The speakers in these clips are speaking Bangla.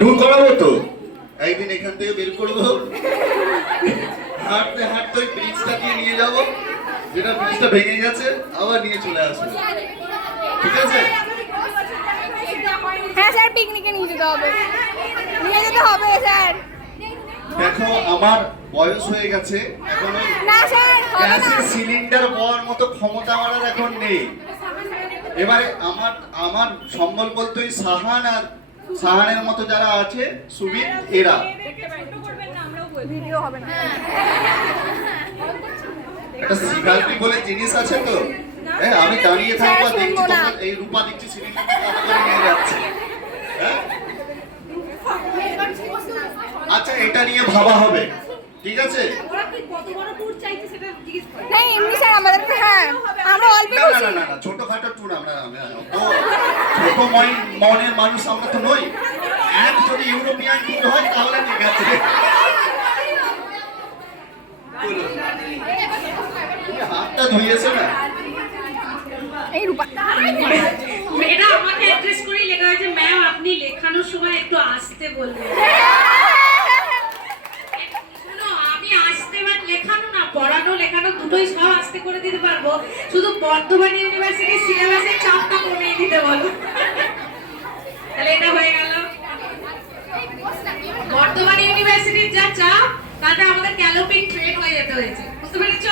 ট্যুর করাবো তো একদিন এখান থেকে বের করবো, হাঁটতে হাঁটতে ওই ব্রিজটা দিয়ে নিয়ে যাবো, যেটা ব্রিজটা ভেঙে গেছে আবার নিয়ে চলে আসবো, ঠিক আছে? হ্যাঁ স্যার, পিকনিকে নিয়ে যেতে হবে, নিয়ে যেতে হবে স্যার। দেখো আমার বয়স হয়ে গেছে, এখন ওই না স্যার, হবে না। গ্যাসের সিলিন্ডার বওয়ার মতো ক্ষমতা আমার আর এখন নেই। এবারে আমার আমার সম্বল বলতে ওই সাহানের মতো যারা আছে, সুবিন, এরা। ভিডিও হবে না। একটা সিগারেটি বলে জিনিস আছে তো, হ্যাঁ, আমি দাঁড়িয়ে থাকবো আর দেখছি তোমরা এই রূপা দেখছি সিলিন্ডারটা কত করে নিয়ে যাচ্ছে, হ্যাঁ? আচ্ছা, এটা নিয়ে ভাবা হবে, ঠিক আছে? না এমনি স্যার আমাদের, হ্যাঁ আমরা অল্প না না না না, ছোটখাটো ট্যুর আমরা ছোট মনের মানুষ আমরা তো নই। এক যদি ইউরোপিয়ান ট্যুর হয় তাহলে ঠিক আছে। হাতটা ধুইয়েছে না? এই রূপা এটা আমাকে অ্যাড্রেস করেই লেখা হয়েছে, ম্যাম আপনি লেখানোর সময় একটু আসতে বলবেন। শুনো, আমি আসতে বা লেখানো না, পড়ানো লেখানো দুটোই সব আসতে করে দিতে পারবো, শুধু বর্ধমান ইউনিভার্সিটির সিলেবাসের চাপটা কমিয়ে দিতে বলো। তাহলে এটা হয়ে গেল। বর্ধমান ইউনিভার্সিটির যা চাপ, তাতে আমাদের ক্যালোপিং ট্রেন হয়ে যেতে হয়েছে, বুঝতে পেরেছ?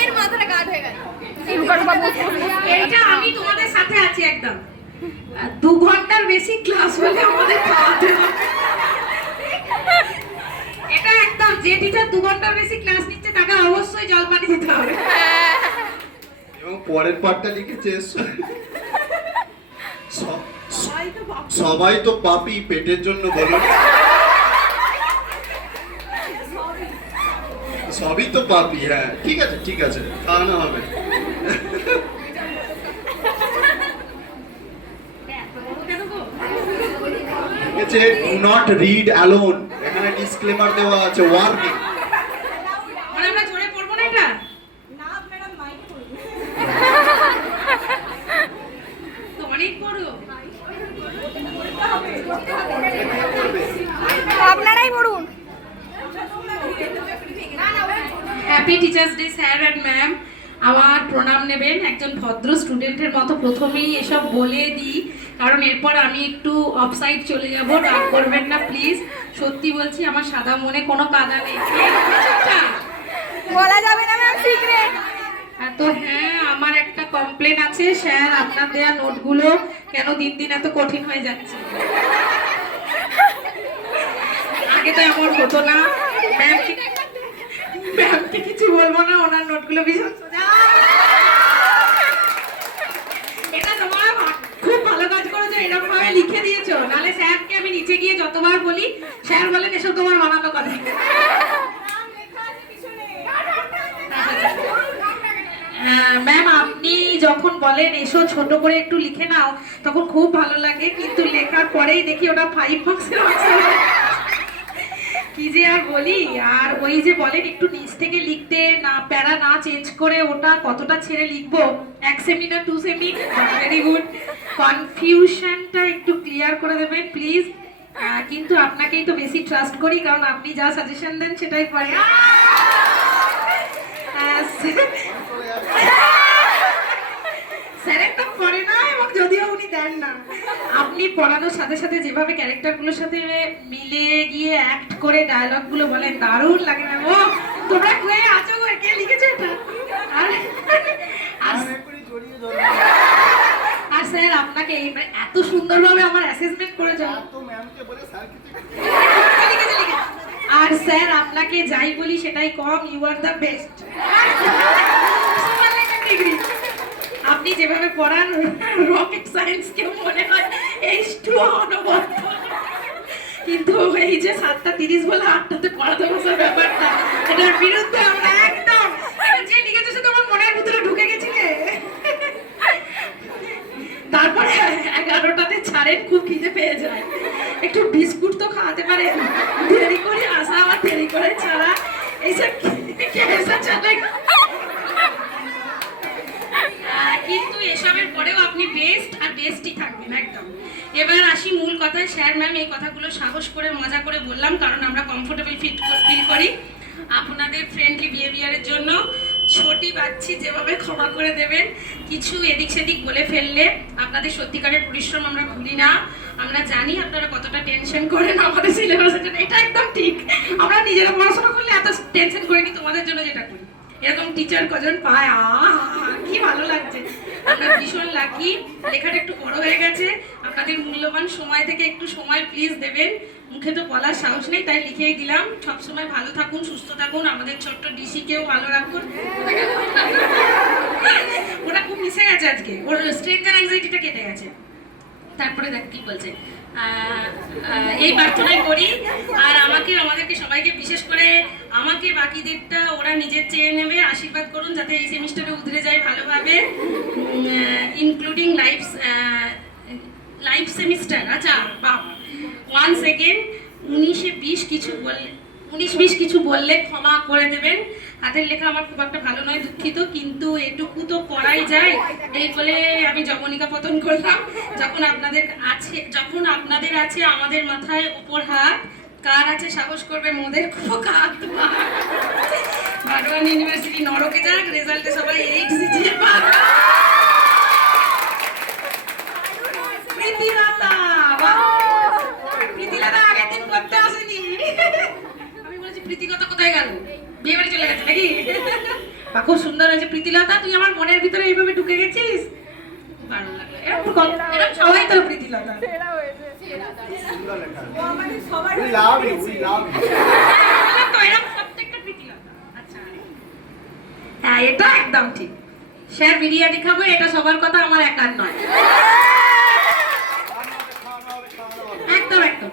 এর মাথাটা কাট হয়ে গেল। এই রূপা রূপা বস বস। এইটা আমি তোমাদের সাথে আছি একদম। 2 ঘন্টার বেশি ক্লাস হলে আমাদের খাওয়াতে হবে। এটা একদম, যে টিচার 2 ঘন্টার বেশি ক্লাস নিচ্ছে তাকে অবশ্যই জল পানি দিতে হবে। এবং পরের পার্টটা লিখেছে, সবাই তো পাপি, পেটের জন্য বলুন। সবই তো পাপি, হ্যাঁ ঠিক আছে ঠিক আছে, খাওয়ানো হবে। লিখেছে ডু নট রিড অ্যালোন, এখানে ডিসক্লেমার দেওয়া আছে, ওয়ার্নিং। মানে আমরা জোরে পড়বো না এটা? তো অনেক বড়। আপনারাই পড়ুন। Happy teachers day sir and ma'am, আমার প্রণাম নেবেন। একজন ভদ্র স্টুডেন্টের মতো প্রথমেই এসব বলে দিই, কারণ এরপর আমি একটু অফসাইড চলে যাব, রাগ করবেন না প্লিজ। সত্যি বলছি, আমার সাদা মনে কোনো কাদা নেই। বলা যাবে না ম্যাম, সিক্রেট। তো হ্যাঁ, আমার একটা কমপ্লেন আছে স্যার, আপনার দেয়া নোটগুলো কেন দিন দিন এত কঠিন হয়ে যাচ্ছে? আগে তো এমন হতো না। ম্যামকে কিছু বলবো না, ওনার নোটগুলো ভীষণ সোজা। এটা তোমার খুব ভালো কাজ করেছো, এরকম ভাবে লিখে দিয়েছো, নাহলে স্যারকে আমি নিচে গিয়ে যতবার বলি স্যার বলেন এসব তোমার বানানো কথা। ম্যাম আপনি যখন বলেন এসো ছোট করে একটু লিখে নাও, তখন খুব ভালো লাগে, কিন্তু লেখার পরেই দেখি ওটা 5 মার্কসের আনসার। কি যে আর বলি। আর ওই যে বলেন একটু নিচ থেকে লিখতে, না প্যারা না চেঞ্জ করে ওটা কতটা ছেড়ে লিখবো, 1 সেমি না 2 সেমি? ভেরি গুড, কনফিউশনটা একটু ক্লিয়ার করে দেবেন প্লিজ। কিন্তু আপনাকেই তো বেশি ট্রাস্ট করি, কারণ আপনি যা সাজেশন দেন সেটাই পড়ে। স্যার একদম পড়ে না, এবং যদিও উনি দেন না, আপনি পড়ানোর সাথে সাথে যেভাবে ক্যারেক্টারগুলোর সাথে মিলে গিয়ে অ্যাক্ট করে ডায়লগগুলো বলেন, দারুণ লাগে ম্যাম। ও তোমরা কে আছো গো, কে লিখেছো এটা? আর স্যার আপনাকে এত সুন্দরভাবে আমার অ্যাসেসমেন্ট করেছেন। আর স্যার আপনাকে যাই বলি সেটাই কম, ইউ আর দ্য বেস্ট। আপনি যেভাবে পড়ান, রকেট সায়েন্স কেউ মনে হয় H2O অনবদ্য, কিন্তু এই যে 7:30 বলে 8টাতে পড়াতে বসার ব্যাপারটা, এটার বিরুদ্ধে আমরা একদম। যে লিখেছে সে তোমার মনের ভিতরে ঢুকে গেছিলে। তারপরে 11টাতে ছাড়েন, খুব খিদে পেয়ে যায়, একটু বিস্কুট তো খাওয়াতে পারে, দেরি করে আসা আবার দেরি করে ছাড়া, এইসব কেসে চলে। কিন্তু এসবের পরেও আপনি বেস্ট আর বেস্টই থাকবেন একদম। এবার আসি মূল কথায়। স্যার ম্যাম এই কথাগুলো সাহস করে মজা করে বললাম কারণ আমরা কমফোর্টেবল ফিল করি। আপনাদের ফ্রেন্ডলি বিহেভিয়ারের জন্য ছোটি বাচ্চি যেভাবে ক্ষমা করে দেবেন। কিছু এদিক সেদিক বলে ফেললে আপনাদের সত্যিকারের পরিশ্রম আমরা ভুলি না। আমরা জানি আপনারা কতটা টেনশন করেন আমাদের সিলেবাসের জন্য, এটা একদম ঠিক। আমরা নিজেরা পড়াশোনা করলে এত টেনশন করিনি, তোমাদের জন্য যেটা করি। এরকম টিচার কজন পায়, কি ভালো লাগছে। আমরা ভীষণ লাকি। লেখাটা একটু বড় হয়ে গেছে, আপনাদের মূল্যবান সময় থেকে একটু সময় প্লিজ দেবেন। মুখে তো বলার সাহস নেই, তাই লিখেই দিলাম। সবসময় ভালো থাকুন, সুস্থ থাকুন, আমাদের ছোট্ট ডিসিকেও ভালো রাখুন। ওটা খুব মিশে গেছে আজকে, ওর স্ট্রেঞ্জার অ্যাংজাইটিটা কেটে গেছে। তারপরে দেখ কি বলছে, এই প্রার্থনাই করি। আর আমাদেরকে সবাইকে, বিশেষ করে আমাকে বাকিদেরটা ওরা নিজের চেয়ে নেবে, আশীর্বাদ করুন যাতে এই সেমিস্টারে উধরে যায় ভালোভাবে, ইনক্লুডিং লাইফ সেমিস্টার। আচ্ছা বাবা, ওয়ান সেকেন্ড, 19-20 কিছু বললে ক্ষমা করে দেবেন। হাতের লেখা আমার খুব একটা ভালো নয়, দুঃখিত, কিন্তু এটুকু তো করাই যায়। এই বলে আমি জবনিকা পতন করলাম। যখন আপনাদের আছে আমাদের মাথায় উপর হাত, কার আছে সাহস করবে মোদের খুব কাত। বারওয়ান ইউনিভার্সিটি নরকে যাক, রেজাল্টে সবাই 8 CGPA পাক। প্রীতিলতা আগের দিন করতে আসেনি, আমি বলেছি প্রীতিলতা কোথায় গেল, বিয়ে বাড়ি চলে গেছে নাকি? খুব সুন্দর হয়েছে প্রীতিলতা, তুই আমার মনের ভিতরে এইভাবে ঢুকে গেছিস, ভালো লাগলো। এরকম সবাই তো প্রীতিলতা, প্রত্যেকটা প্রীতিলতা। আচ্ছা হ্যাঁ, এটা একদম ঠিক। স্যার বিরিয়ানি খাবো, এটা সবার কথা, আমার একার নয়। একদম একদম।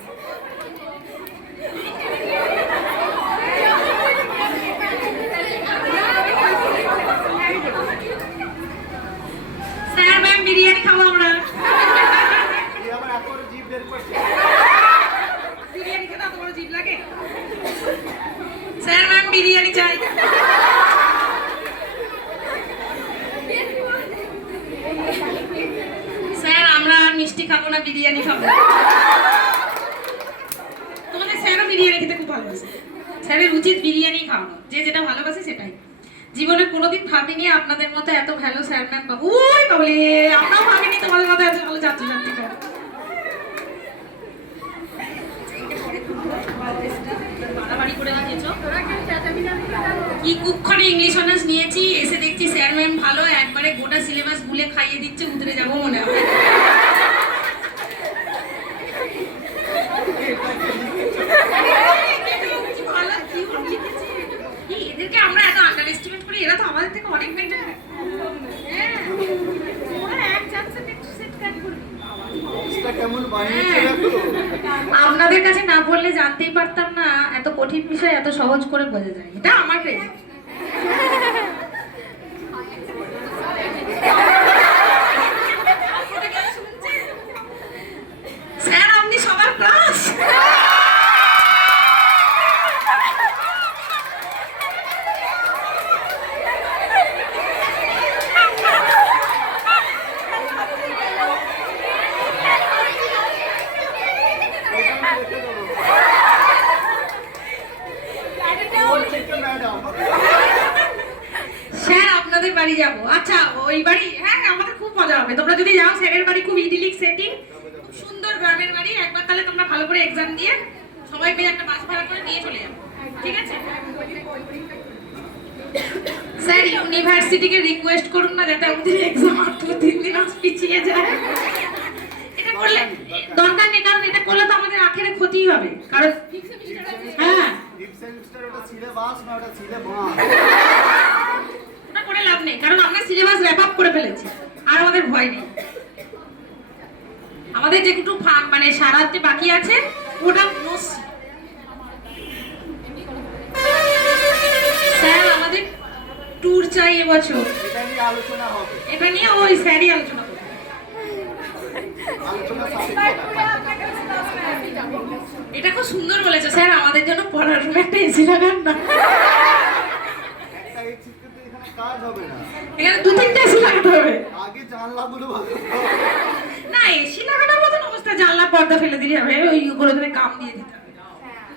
স্যার ম্যাম বিরিয়ানি খাবো আমরা। বিরিয়ানি খেতে এত বড় জিভ লাগে? স্যার ম্যাম বিরিয়ানি চাই। স্যার আমরা মিষ্টি খাবো না, বিরিয়ানি খাবো। তোমাদের স্যারও বিরিয়ানি খেতে খুব ভালোবাসে, স্যারের উচিত বিরিয়ানি খাওয়ানো, যে যেটা ভালোবাসে সেটাই। জীবনে কোনোদিন ভাবিনি আপনাদের মতো এত ভালো স্যার ম্যাম পাবো। ওই বাবলে, আমরাও ভাবিনি তোমাদের মতো এত ভালো ছাত্রছাত্রী পাবো। বাড়াবাড়ি করে দিয়েছ কি? কুক্ষণে ইংলিশ অনার্স নিয়েছি, এসে দেখছি স্যার ম্যাম ভালো, একবারে গোটা সিলেবাস গুলে খাইয়ে দিচ্ছে, উতরে যাবো মনে হয়। এদেরকে আমরা এত আন্ডার এস্টিমেট করি, এরা তো আমাদের থেকে অনেক বেটার। আপনাদের কাছে না বললে জানতেই পারতাম না এত কঠিন বিষয় এত সহজ করে বোঝা যায়, এটা আমার ক্রেডিট। স্যার আপনি সবার ক্লাস। স্যার আপনাদের বাড়ি যাব। আচ্ছা ওই বাড়ি, হ্যাঁ আমাদের খুব মজা হবে, তোমরা যদি যাও। স্যারের বাড়ি খুব ইডিলিক সেটিং, সুন্দর গ্রামের বাড়ি। একবার তাহলে তোমরা ভালো করে এক্সাম দিয়ে সবাই পেয়ে একটা বাস ভাড়া করে নিয়ে চলে যাবো, ঠিক আছে? স্যার ইউনিভার্সিটিকে রিকোয়েস্ট করুন না যাতে আমাদের এক্সাম আর 2-3 দিন পিছিয়ে যায়। এটা করলে দরকার নেই, কারণ এটা করলে তো আমাদের আখেরে ক্ষতি হবে। কারণ হ্যাঁ, ওটা করে লাভ নেই, কারণ আমরা সিলেবাস র্যাপ আপ করে ফেলেছি, আর আমাদের ভয় নেই। আমাদের যেটুকু মানে সারাতে বাকি আছে ওটা স্যার আমাদের ট্যুর চাই এবছর, এটা নিয়ে ওই স্যারই আলোচনা করবে। এটা খুব সুন্দর বলেছো স্যার, আমাদের জন্য পড়ার রুমে একটা এসি লাগান না। একটা এসি তে এখানে কাজ হবে না, এখানে 2-3টা এসি লাগাতে হবে। আগে জানলাগুলো ভালো না, এসি লাগানোর মতন অবস্থা, জানলা পর্দা ফেলে দিলে হবে, ওইগুলো ধরে কাম দিয়ে দিতে হবে।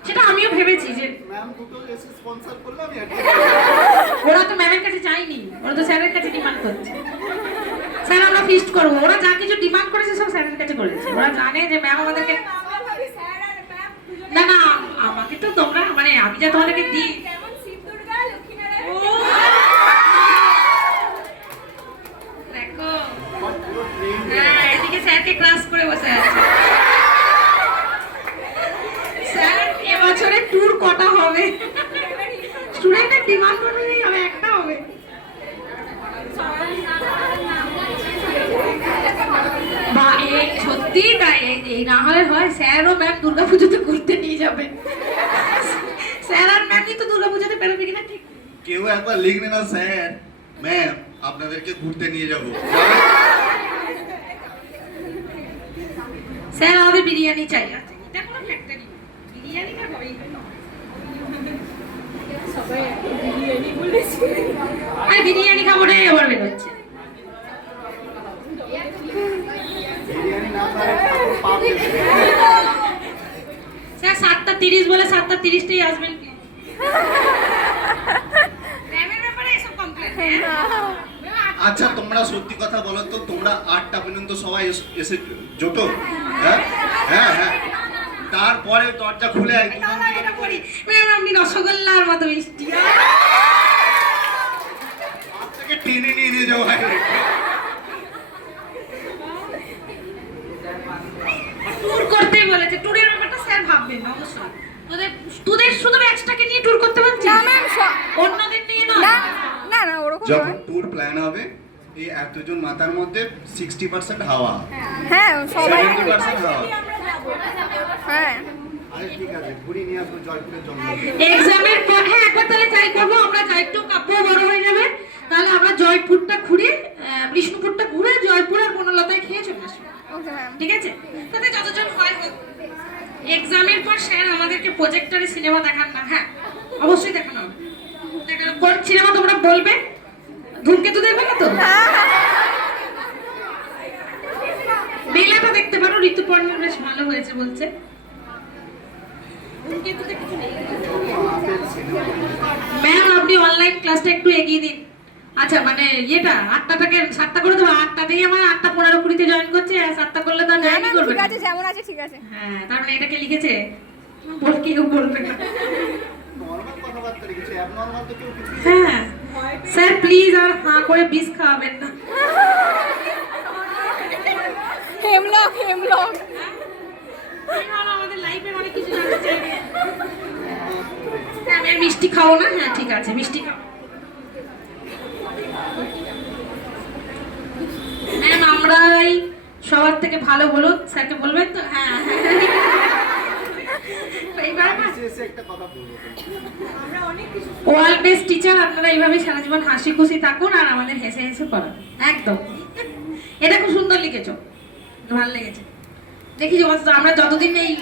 সেটা আমিও ভেবেছি যে ম্যাম দুটো এসি স্পন্সর করলে আমি একটা ওরা তো ম্যামের কাছে চাইনি, ওরা তো স্যারের কাছে ডিমান্ড করছে। স্যার আমরা ফিস্ট করবো, ওরা যা কিছু ডিমান্ড করেছে সব স্যারের কাছে করেছে। ওরা জানে যে ম্যাম আমাদেরকে, না না আমাকে তো তোমরা মানে আমি যা তোমাদেরকে দিই। ও, দেখো হ্যাঁ, এদিকে স্যারকে ক্লাস করে বসে আছে। স্যার এবছরে ট্যুর কটা হবে? স্টুডেন্টের ডিমান্ড অনুযায়ী হবে, একটা হবে। বা এই সত্যি তাই, এই না হলে হয় স্যার ও ম্যাম দুর্গাপুজোতে ঘুরতে নিয়ে যাবে। স্যার আর ম্যামই তো দুর্গাপুজোতে বেরোবে কিনা ঠিক। কেউ একবার লিখবে না স্যার ম্যাম আপনাদেরকে ঘুরতে নিয়ে যাবো। স্যার আমাদের বিরিয়ানি চাই। আচ্ছা, এটা কোনো ফ্যাক্টরি, বিরিয়ানিটা হবেই। আর বিরিয়ানি খাবো রে, আবার বেরোচ্ছে। বিরিয়ানি না খায় পাপ দেবে। স্যার 7:30 বলে 7:30টাই আসবেন কি? ম্যামের ব্যাপারে এসব কমপ্লেন। আচ্ছা তোমরা সত্যি কথা বলো তো, তোমরা 8টা পর্যন্ত সবাই এসে জোটো? হ্যাঁ হ্যাঁ হ্যাঁ, তারপরে দরজা খুলে এটা করি ম্যাম, আপনি রসগোল্লার মতো মিষ্টি। থেকে টেনে নিয়ে যাও। ট্যুর করতেই বলেছে, ট্যুরের ব্যাপারটা স্যার ভাববেন না অবশ্যই। তোদের শুধু ব্যাচটাকে নিয়ে ট্যুর করতে পারছিস না ম্যাম, অন্যদের নিয়ে না। না না না ওরকম যখন নয়। ট্যুর প্ল্যান হবে এই এতজন মাথার মধ্যে 60% হাওয়া, হ্যাঁ সবাই 70% হাওয়া। হ্যাঁ আরে ঠিক আছে, ঘুরি নিয়ে আসবো জয়পুরের জঙ্গল। এক্সামের পর হ্যাঁ একবার তাহলে যাই করবো আমরা, জয়টু কাব্য বড় হয়ে যাবে, তাহলে আমরা জয়পুরটা ঘুরে বিষ্ণুপুরটা ঘুরে জয়পুর আর বনলতায় খেয়ে চলে আসবো। Okay ma'am. ঠিক আছে, তাতে যতজন হয় হোক। এক্সামের পর স্যার আমাদেরকে প্রজেক্টরে সিনেমা দেখান না? হ্যাঁ অবশ্যই দেখানো হবে। দেখানো কোন সিনেমা তোমরা বলবে? ধূমকেতু দেখবে না তো? মেলাটা দেখতে পারো, ঋতুপর্ণা বেশ ভালো হয়েছে বলছে। ধূমকেতুতে কিছু নেই। ম্যাম আপনি অনলাইন ক্লাসটা একটু এগিয়ে দিন। আচ্ছা মানে ইয়েটা 8টা থেকে 7টা করে দেবো। 8টাতেই আমার 8:15-20 জয়েন করছে, আর 7টা করলে তো না জয়েনই ম্যাম করবে ঠিক না। আছে, যেমন আছে ঠিক আছে। হ্যাঁ তার মানে এটাকে লিখেছে, বল কেউ বলবে না। নরমাল কথাবার্তা লিখেছে, অ্যাবনরমাল তো কেউ কিছু হ্যাঁ স্যার প্লিজ আর হাঁ করে বিষ খাওয়াবেন না। Hemlock hemlock. আমাদের লাইফে অনেক কিছু জানতে চাই। হ্যাঁ আমি আর মিষ্টি খাবো না। হ্যাঁ ঠিক আছে, মিষ্টি খাবো। ম্যাম আমরাই সবার থেকে ভালো বলুন, স্যারকে বলবেন তো? হ্যাঁ হ্যাঁ এইবার না শেষে একটা কথা বলবো। ওয়ার্ল্ড বেস্ট টিচার, আপনারা এইভাবে সারা জীবন হাসি খুশি থাকুন আর আমাদের হেসে হেসে পড়ান। একদম, এটা খুব সুন্দর লিখেছো, ভালো লেগেছে। দেখি আমরা যতদিন এই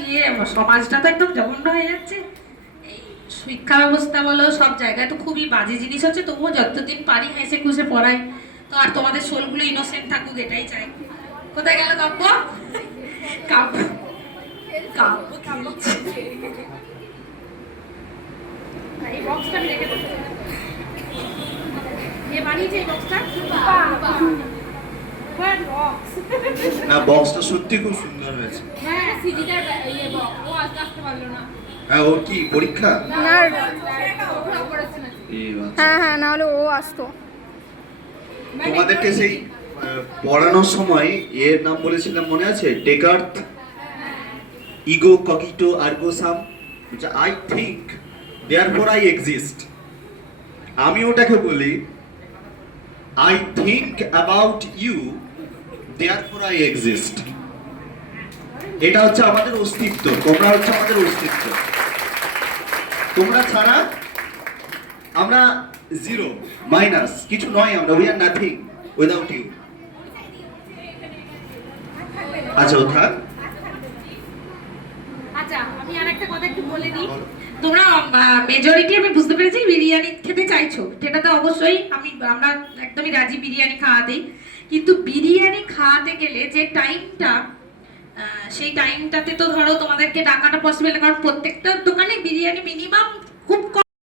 সমাজটা তো একদম জঘন্য হয়ে যাচ্ছে, এই শিক্ষা ব্যবস্থা বলো সব জায়গায় তো খুবই বাজে জিনিস হচ্ছে, তবুও যতদিন পারি হেসে খুশে পড়াই তো, আর তোমাদের সোলগুলো ইনোসেন্ট থাকুক এটাই চাই। কোথায় গেল কাব্য? কাব্য কাব্য এই বক্সটা আমি রেখে দেবো। এ বানিয়েছে এই বক্সটা? না বক্সটা সত্যি খুব সুন্দর হয়েছে। হ্যাঁ সিজিটার ইয়ে বক্স, ও আজকে আসতে পারলো না। হ্যাঁ ওর কি পরীক্ষা? না এই বাচ্চা। হ্যাঁ হ্যাঁ না হলে ও আসতো। তোমাদেরকে সেই পড়ানোর সময় এর নাম বলেছিলাম মনে আছে? ডেকার্থ, ইগো, কগিটো, আর্গো সাম। I think therefore I exist. আমি ওটাকে বলি I think about you therefore I exist. এটা হচ্ছে আমাদের অস্তিত্ব, তোমরা হচ্ছে আমাদের অস্তিত্ব। তোমরা ছাড়া আমরা জিরো, মাইনাস, কিছু নয় আমরা। We are nothing without you. আচ্ছা ও থাক। আচ্ছা আচ্ছা আমি আর একটা কথা একটু বলে দিই, তোমরা মেজরিটি আমি বুঝতে পেরেছি বিরিয়ানি খেতে চাইছো, সেটাতে অবশ্যই আমরা একদমই রাজি বিরিয়ানি খাওয়াতেই, কিন্তু বিরিয়ানি খাওয়াতে গেলে যে টাইমটা, সেই টাইমটাতে তো ধরো তোমাদেরকে ডাকাটা পসিবল, কারণ প্রত্যেকটা দোকানে বিরিয়ানি মিনিমাম খুব কম